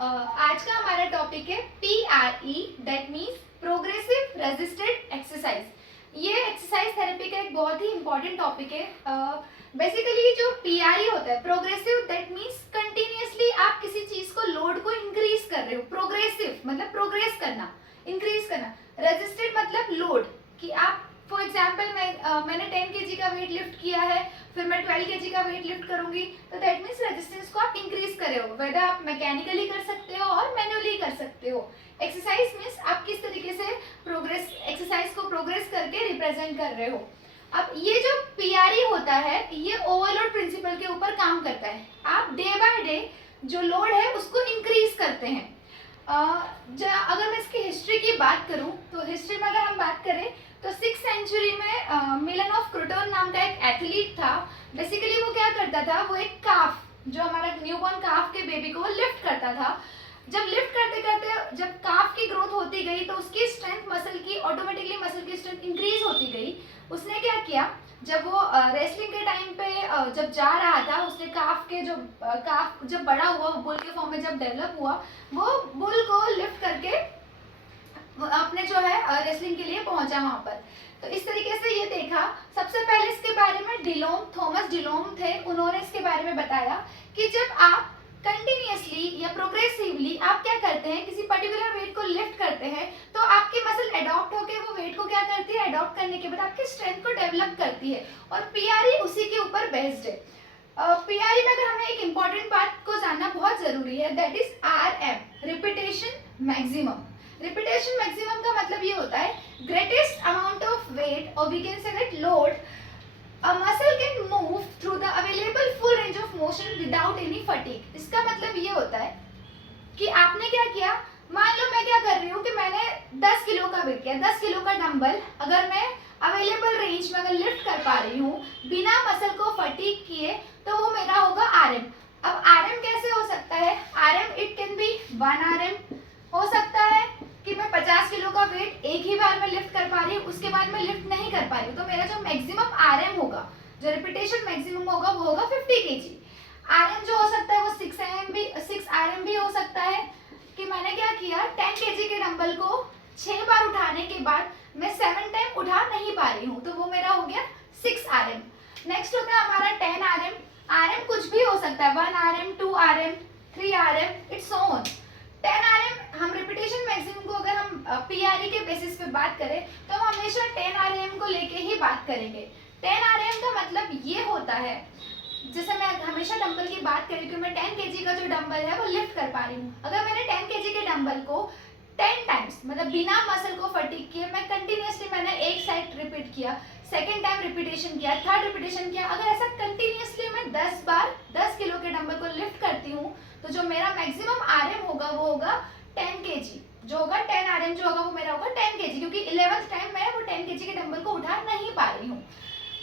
आज का हमारा टॉपिक है PRE, that means progressive resisted exercise. ये एक्सरसाइज थेरेपी का एक बहुत ही इंपॉर्टेंट टॉपिक है। बेसिकली जो PRE होता है, प्रोग्रेसिव, दैट मीन्स कंटिन्यूसली आप किसी चीज को लोड को इंक्रीज कर रहे हो। प्रोग्रेसिव मतलब प्रोग्रेस करना, इंक्रीज करना। रेजिस्टेड मतलब लोड, कि आप फॉर एग्जाम्पल मैंने 10 kg का वेट लिफ्ट किया है, फिर मैं 12 kg का वेट लिफ्ट करूंगी, तो दैट मीन्स रेजिस्टेंस को आप इंक्रीज कर रहे हो। वेदर आप मैकेनिकली कर सकते हो और मैन्युअली कर सकते हो। एक्सरसाइज मीन्स आप किस तरीके से प्रोग्रेस, एक्सरसाइज को प्रोग्रेस करके रिप्रेजेंट कर रहे हो। अब ये जो PRE होता है, ये ओवरलोड प्रिंसिपल के ऊपर काम करता है। आप डे बाय डे जो लोड है उसको इंक्रीज करते हैं। अगर मैं इसकी हिस्ट्री की बात करूं, तो हिस्ट्री में अगर हम बात करें तो 6th सेंचुरी में मिलन ऑफ क्रोटोन नाम का एक एथलीट था। बेसिकली वो क्या करता था, वो एक काफ, जो हमारा न्यूबॉर्न काफ के बेबी को लिफ्ट करता था। जब लिफ्ट करते करते जब काफ की ग्रोथ होती गई तो उसकी स्ट्रेंथ, मसल की ऑटोमेटिकली मसल की स्ट्रेंथ इंक्रीज होती गई। उसने क्या किया, जब वो रेसलिंग के टाइम पे जब जा रहा था, उसने काफ के जो काफ जब बड़ा हुआ, बुल के फॉर्म में जब डेवलप हुआ, वो बुल को लिफ्ट करके अपने जो है रेसलिंग के लिए पहुंचा वहां पर। तो इस तरीके से ये देखा। सबसे पहले इसके बारे में डिलोम, थॉमस डिलोम थे, उन्होंने इसके बारे में बताया कि जब आप कंटिन्यूअसली या प्रोग्रेसिवली आप क्या करते हैं, किसी पर्टिकुलर वेट को लिफ्ट करते हैं, तो आपकी मसल एडॉप्ट होकर वो वेट को क्या करती है, एडॉप्ट करने के बाद आपकी स्ट्रेंथ को डेवलप करती है। और PRE उसी के ऊपर बेस्ड है। PRE में अगर हमें एक इंपॉर्टेंट बात को जानना बहुत जरूरी है, that is RM, repetition maximum. Repetition maximum का मतलब ये होता है ग्रेटेस्ट अमाउंट ऑफ वेट, और we can say that load a muscle can move through the available full range of motion without any fatigue। इसका मतलब ये होता है कि आपने क्या किया, मान लो मैं क्या कर रही हूँ कि मैंने 10 किलो का वेट किया, 10 किलो का डंबल अगर मैं अवेलेबल रेंज में अगर लिफ्ट कर पा रही हूँ बिना मसल को फटीग किए, तो वो मेरा होगा RM। अब RM कैसे हो सकता है, RM it can be 1 RM हो सकता है कि मैं 50 किलो का वेट एक ही बार में लिफ्ट कर पा रही हूँ, उसके बाद मैं लिफ्ट नहीं कर पा रही हूँ, तो मेरा जो मैक्सिमम RM होगा, जो रिपीटेशन मैक्सिमम होगा, वो होगा 50 kg। RM जो हो सकता है वो 6 RM भी हो सकता है, कि मैंने क्या किया, 10 kg के डंबल को 6 बार उठाने के बाद मैं 7 टाइम उठा नहीं पा रही हूँ, तो वो मेरा हो गया 6 RM। नेक्स्ट होता है हमारा 10 RM। RM कुछ भी हो सकता है, 1 RM, 2 RM, 3 RM, it's on. 10 RM हम रिपीटेशन मैक्सिमम को अगर हम PRE के बेसिस पे बात करें, तो हम हमेशा 10 RM को लेके ही बात करेंगे। 10 RM का मतलब ये होता है, जैसे मैं हमेशा डंबल की बात करी कि मैं 10 kg का जो डंबल है वो लिफ्ट कर पा रही हूँ। अगर मैंने 10 kg के डंबल को 10 टाइम्स, मतलब बिना मसल को फटीग किए, मैं कंटिन्यूसली मैंने एक साइड रिपीट किया, सेकेंड टाइम रिपीटेशन किया, थर्ड रिपीटेशन किया, अगर ऐसा कंटिन्यूसली मैं 10 बार 10 किलो के डंबल को लिफ्ट करती हूँ, तो जो मेरा मैक्सिमम RM होगा वो होगा 10 kg। जो होगा 10 RM जो होगा वो मेरा होगा 10 kg, क्योंकि 11th टाइम मैं वो 10 kg के डंबल को उठा नहीं पा रही हूँ।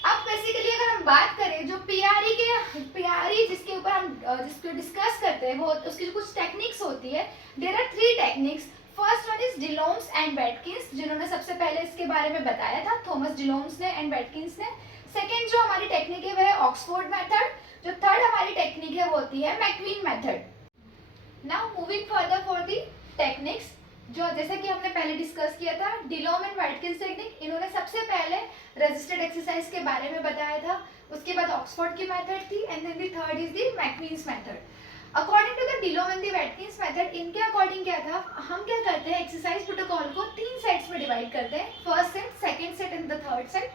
अब बेसिकली अगर हम बात करें जो PRE जिसके ऊपर हम जिसको डिस्कस करते हैं, वो उसकी कुछ टेक्निक्स होती है। There are 3 techniques. First one is DeLorme's and Watkins, जिन्होंने सबसे पहले इसके बारे में बताया था, थॉमस डिलोम्स ने एंड वेटकिंस ने। सेकेंड जो हमारी टेक्निक है वह है ऑक्सफोर्ड मेथड। जो थर्ड हमारी टेक्निक है वो होती है McQueen method. Now moving further for the techniques, जो जैसे कि हमने पहले डिस्कस किया था, डिलोम एंड वेटकिंस टेक्निक, इन्होंने सबसे पहले रेजिस्टेड एक्सरसाइज के बारे में बताया था। उसके बाद ऑक्सफोर्ड की मेथड थी, and then the third is the MacQueen's method. According to the DeLorme and the Watkins method, इनके अकॉर्डिंग क्या था, हम क्या करते हैं, एक्सरसाइज प्रोटोकॉल को 3 सेट्स में डिवाइड करते हैं, first set, second set and the third set.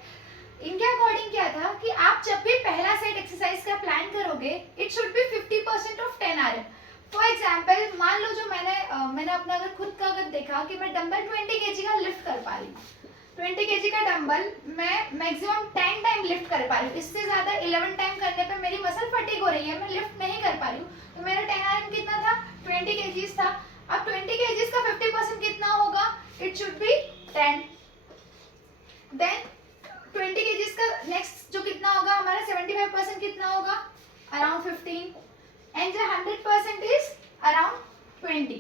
इनके अकॉर्डिंग क्या था कि आप जब भी पहला सेट एक्सरसाइज का प्लान करोगे, it should B 50% of 10 RM। For example, मान लो जो मैंने अपना अगर खुद का अगर देखा कि मैं डंबल 20 kg का लिफ्ट कर पा रही हूँ, 20 kg का डंबल मैं मैक्सिमम 10 टाइम लिफ्ट कर पा रही हूँ, इससे ज्यादा 11 टाइम करने पे मेरी मसल फटीग हो रही है, मैं लिफ्ट नहीं कर पा रही हूँ, तो मेरा 10 RM कितना था, 20 kg था। अब 20 kg का 50% कितना होगा, it should be 10। Then 20 kg का नेक्स्ट जो कितना होगा हमारा 75% कितना होगा, around 15, and the 100% is around 20।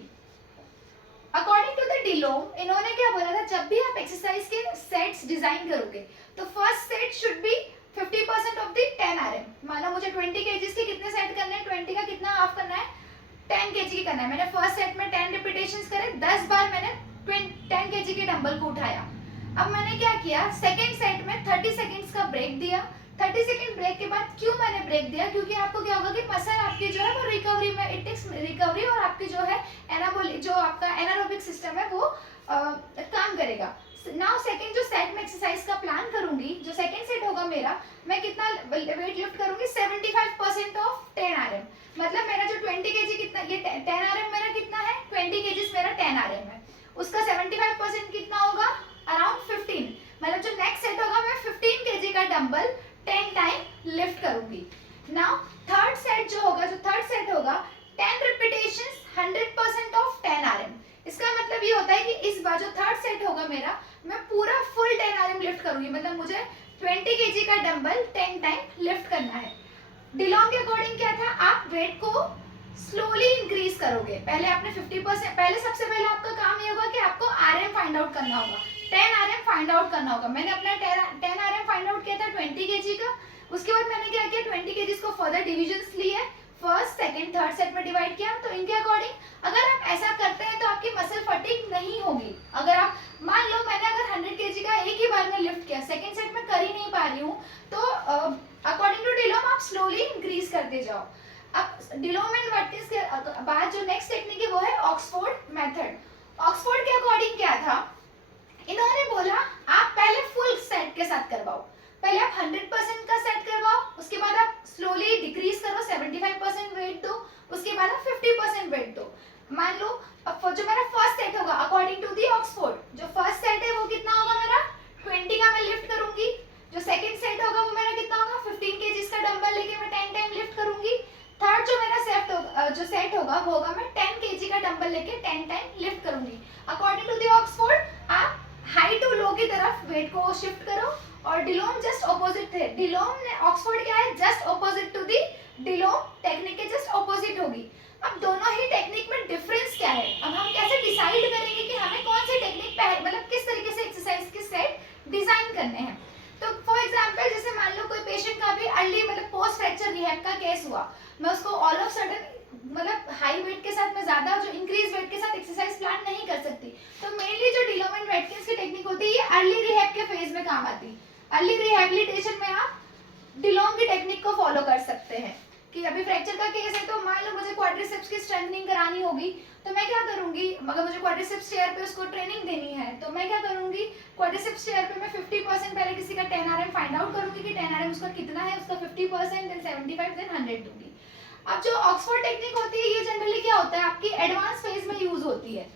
According to the DeLorme, इन्होंने क्या बोला था, जब भी आप एक्सरसाइज के सेट्स डिजाइन करोगे, तो first set should be 50% of the 10 RM। मानो मुझे 20 kg के कितने सेट करने हैं, 20 का कितना हाफ करना है, 10 kg की करना है। मैंने फर्स्ट सेट में 10 रिपीटेशंस करे, 10 बार मैंने 10 kg के डंबल को उठाया। अब मैंने क्या किया, सेकेंड सेट में 30 सेकेंड्स का ब्रेक दिया। 30 सेकेंड ब्रेक के बाद क्यों मैंने ब्रेक दिया, क्योंकि आपको क्या होगा कि मसल आपकी जो है वो रिकवरी में, इट टेक्स रिकवरी, और आपकी जो है एनाबोलिक, जो आपका एनारोबिक सिस्टम है वो काम करेगा। नाउ सेकंड जो सेट में एक्सरसाइज का प्लान करूंगी, जो सेकंड सेट होगा मेरा, मैं कितना वेट लिफ्ट करूंगी, 75% ऑफ 10 RM। मतलब मेरा जो 20 kg कितना, ये 10 RM मेरा कितना है, 20 kg मेरा 10 RM है, उसका 75% कितना होगा, अराउंड 15। मतलब जो नेक्स्ट सेट होगा मैं 15 kg का डंबल 10 टाइम लिफ्ट करूंगी। नाउ थर्ड सेट जो होगा, जो थर्ड सेट होगा 10 रिपीटेशंस 100% ऑफ 10 RM। इसका मतलब ये होता है कि इस बार जो थर्ड सेट होगा मेरा, मैं पूरा फुल 10 RM लिफ्ट करूंगी। मतलब मुझे 20 kg का डंबल 10 टाइम लिफ्ट करना है। डिलोंग के अकॉर्डिंग क्या था, आप वेट को स्लोली इंक्रीज करोगे। पहले आपने 50%, पहले सबसे पहले आपका काम ये होगा कि आपको RM फाइंड आउट करना होगा, 10 RM फाइंड आउट करना होगा। मैंने अपना 10 RM फाइंड आउट किया था 20 kg का। उसके बाद मैंने क्या किया, 20 kg को फर्दर डिविजन्स लिए, फर्स्ट सेकंड थर्ड सेट में डिवाइड किया। तो इनके अकॉर्डिंग अगर आप ऐसा करते हैं तो आपकी मसल फटीग नहीं होगी। अगर आप मान लो मैंने अगर 100 kg का एक ही बार में लिफ्ट किया, सेकंड सेट में कर ही नहीं पा रही हूँ, तो अकॉर्डिंग टू डिलोम आप स्लोली इंक्रीज करते जाओ। अब डिलोम एंड वर्टिस के बाद जो नेक्स्ट टेक्निक है वो है ऑक्सफोर्ड मेथड। ऑक्सफोर्ड के अकॉर्डिंग क्या था, इन्होंने बोला आप पहले फुल सेट के साथ करवाओ, पहले आप 100% का सेट करवाओ, उसके बाद आप स्लोली डिक्रीज करो, 75% वेट दो, उसके बाद आप 50% वेट दो। मान लो अब जो मेरा फर्स्ट सेट होगा अकॉर्डिंग टू दी ऑक्सफोर्ड, जो फर्स्ट सेट है वो कितना होगा मेरा, 20 का मैं लिफ्ट करूंगी। जो सेकंड सेट होगा वो मेरा कितना होगा, 15 kg का डंबल लेके मैं 10 टाइम लिफ्ट करूंगी। थर्ड जो मेरा सेट होगा वो होगा मैं 10 kg का डंबल लेके 10 टाइम लिफ्ट करूंगी। अकॉर्डिंग टू दी ऑक्सफोर्ड आप हाई टू लो की तरफ वेट को शिफ्ट करो, और डिलोम जस्ट ऑपोजिट थे। डिलोम ने ऑक्सफोर्ड क्या है, just opposite to the DeLorme technique के जस्ट ऑपोजिट होगी। अब दोनों ही टेक्निक में डिफरेंस क्या है, अब हम कैसे डिसाइड करेंगे कि हमें कौन सी टेक्निक मतलब किस तरीके से एक्सरसाइज के सेट डिजाइन करने हैं। तो फॉर एग्जांपल जैसे मान लो कोई पेशेंट का भी अर्ली मतलब पोस्ट फ्रैक्चर रिहैब का केस हुआ, मैं उसको ऑल ऑफ सडन मतलब हाई वेट के साथ मैं ज्यादा जो इंक्रीज वेट के साथ एक्सरसाइज प्लान नहीं कर सकती। तो मेनली जो डिलोम एंड वेटकिंस की टेक्निक होती है ये अर्ली रिहैब के फेज में काम आती है। अर्ली रिहैबिलिटेशन में आप डिलोम की टेक्निक को फॉलो कर सकते हैं। कि अभी फ्रैक्चर का केस है तो मान लो मुझे क्वाड्रिसेप्स की स्ट्रेंथनिंग करानी होगी, तो मैं क्या करूंगी, अगर मुझे क्वाड्रिसेप्स चेयर पे उसको ट्रेनिंग देनी है तो मैं क्या करूंगी, क्वाड्रिसेप्स चेयर पे मैं 50% पहले किसी का 10 RM फाइंड आउट करूंगी कि 10 RM उसका कितना है, उसका 50%, देन 75, देन 100 दूंगी। अब जो ऑक्सफोर्ड टेक्निक होती है ये जनरली क्या होता है, आपकी एडवांस फेज में यूज होती है।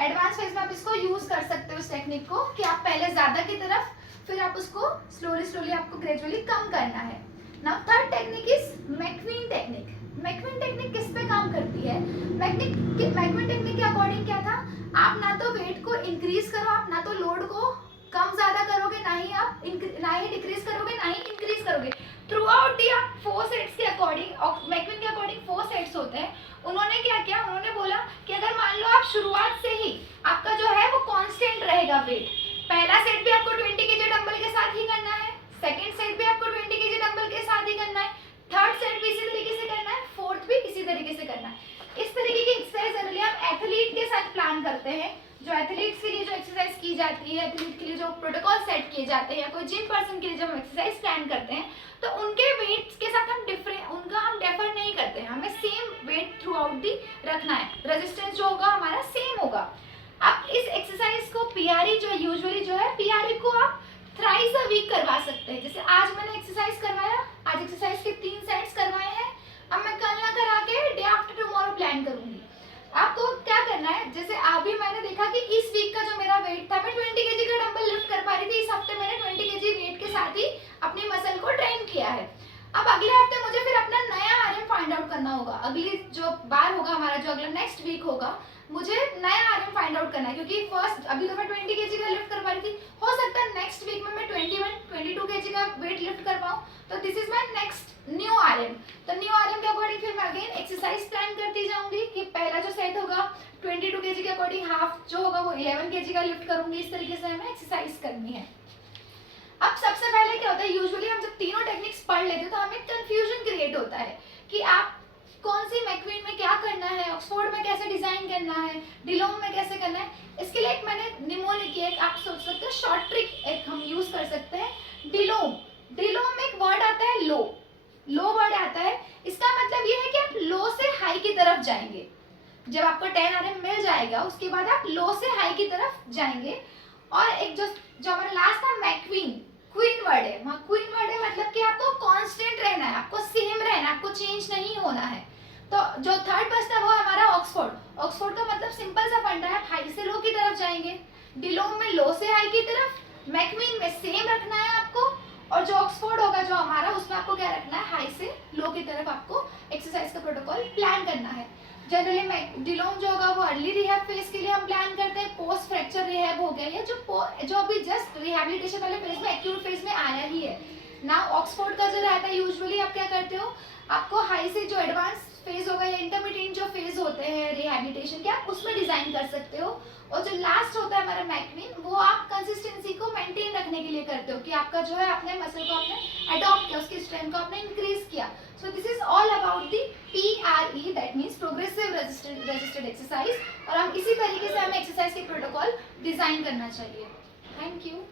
एडवांस फेज में आप इसको यूज कर सकते हो इस टेक्निक को, कि आप पहले ज्यादा की तरफ, फिर आप उसको स्लोली स्लोली आपको ग्रेजुअली कम करना है। Now third technique is MacQueen technique. MacQueen technique किस पे काम करती है, मैकवीन टेक्निक के अकॉर्डिंग क्या था, आप ना तो वेट को इंक्रीज करो, आप ना तो लोड को कम ज्यादा करोगे, ना ही आप ना ही डिक्रीज करोगे, ना ही इंक्रीज करोगे। थ्रू आउट दी आप 4 सेट्स के अकॉर्डिंग, मैकवीन के अकॉर्डिंग 4 सेट्स होते हैं। उन्होंने क्या किया, उन्होंने बोला कि अगर मान लो आप शुरुआत से ही आपका जो है वो कांस्टेंट रहेगा वेट, पहला सेट भी आपको 20 kg डंबल के साथ ही करना है, सेकंड सेट भी आपको 20 kg डंबल के साथ ही करना है, थर्ड सेट भी इसी तरीके से करना है, फोर्थ भी इसी तरीके से करना है। इस तरीके की एक्सरसाइज जनरली आप एथलीट के साथ प्लान करते हैं। जो एथलीट्स के लिए जो एक्सरसाइज की जाती है, एथलीट के लिए जो प्रोटोकॉल सेट किए जाते हैं, या कोई जिम पर्सन के लिए जब हम एक्सरसाइज प्लान करते हैं तो उनके वेट्स के साथ हम उनका हम डेफर नहीं करते हैं, हमें same weight throughout the रखना है, रेजिस्टेंस जो होगा हमारा सेम होगा। आप इस एक्सरसाइज को पीआरई जो यूजुअली जो है, पीआरई को आप थ्राइस अ वीक करवा सकते हैं। जैसे आज मैंने एक्सरसाइज करवाया, आज एक्सरसाइज के 3 सेट्स करवाए हैं, अब मैं कल ना करा के डे आफ्टर टुमारो प्लान करूंगी। आपको क्या करना है, जैसे अभी मैंने देखा कि इस वीक का जो मेरा वेट था, मैं 20 kg का डंबल लिफ्ट कर पा रही थी, इस हफ्ते मैंने 20 kg वेट के साथ ही अपनी मसल को ट्रेन किया है। अब अगले हफ्ते मुझे फिर अपना नया RM फाइंड आउट करना होगा, अगली जो बार होगा हमारा, जो अगला नेक्स्ट वीक होगा, मुझे नया RM फाइंड आउट करना है, क्योंकि फर्स्ट अभी तो मैं 20 kg का लिफ्ट कर पा रही थी, हो सकता है नेक्स्ट वीक में मैं 22 kg का वेट लिफ्ट कर पाऊँ, तो this is my next new RM। तो न्यू RM के अकॉर्डिंग फिर मैं अगेन एक्सरसाइज प्लान करती जाऊंगी कि पहला जो सेट होगा 22 kg के अकॉर्डिंग हाफ जो होगा वो 11 kg का लिफ्ट करूंगी। इस तरीके से हमें एक्सरसाइज करनी है। अब सबसे पहले क्या होता है, यूजुअली हम जब तीनों टेक्निक्स पढ़ लेते हैं तो हमें कंफ्यूजन क्रिएट होता है कि आप कौन सी मैकवीन में क्या करना है, ऑक्सफोर्ड में कैसे डिजाइन करना है, डिलोम में कैसे करना है, इसके लिए एक मैंने निमोनिक की एक आप सोच सकते हो शॉर्ट ट्रिक एक हम यूज कर सकते हैं। डिलोम, डिलोम में एक वर्ड आता है लो, लो वर्ड आता है, इसका मतलब ये है कि आप लो से हाई की तरफ जाएंगे। जब आपको 10 RM मिल जाएगा उसके बाद आप लो से हाई की तरफ जाएंगे। और एक जो हमारा लास्ट था मैकवीन, क्वीन वर्ड है, वहाँ क्वीन वर्ड है मतलब कि आपको कांस्टेंट रहना है, आपको सेम रहना है, आपको चेंज नहीं होना है। तो जो थर्ड बचता है वो है हमारा ऑक्सफोर्ड। ऑक्सफोर्ड का मतलब सिंपल सा फंडा है, हाई से लो की तरफ जाएंगे, डिलोम में लो से हाई की तरफ, मैकवीन में सेम रखना है आपको, और जो ऑक्सफोर्ड होगा जो हमारा उसमें आपको क्या रखना है, हाई से लो की तरफ आपको एक्सरसाइज का प्रोटोकॉल प्लान करना है। जनरली डिलोम जो होगा वो अर्ली रिहैब फेज के लिए हम प्लान करते हैं, पोस्ट फ्रैक्चर रिहैब हो गया या जो अभी जस्ट रिहैबिलिटेशन वाले फेज में एक्यूट फेज में आया ही है ना। ऑक्सफोर्ड का जो रहता है यूजुअली आप क्या करते हो, आपको हाई से जो एडवांस फेज होगा या इंटरमीडिएट जो फेज होते हैं रिहैबिलिटेशन के आप उसमें डिजाइन कर सकते हो, और जो लास्ट होता है हमारा मैकवीन वो आप कंसिस्टेंसी को मेंटेन रखने के लिए करते हो कि आपका जो है अपने मसल को आपने अडॉप्ट किया, उसकी स्ट्रेंथ को आपने इंक्रीज किया। So this is all about the PRE that means progressive resisted exercise, और हम इसी तरीके से हमें एक्सरसाइज के प्रोटोकॉल डिजाइन करना चाहिए। Thank you.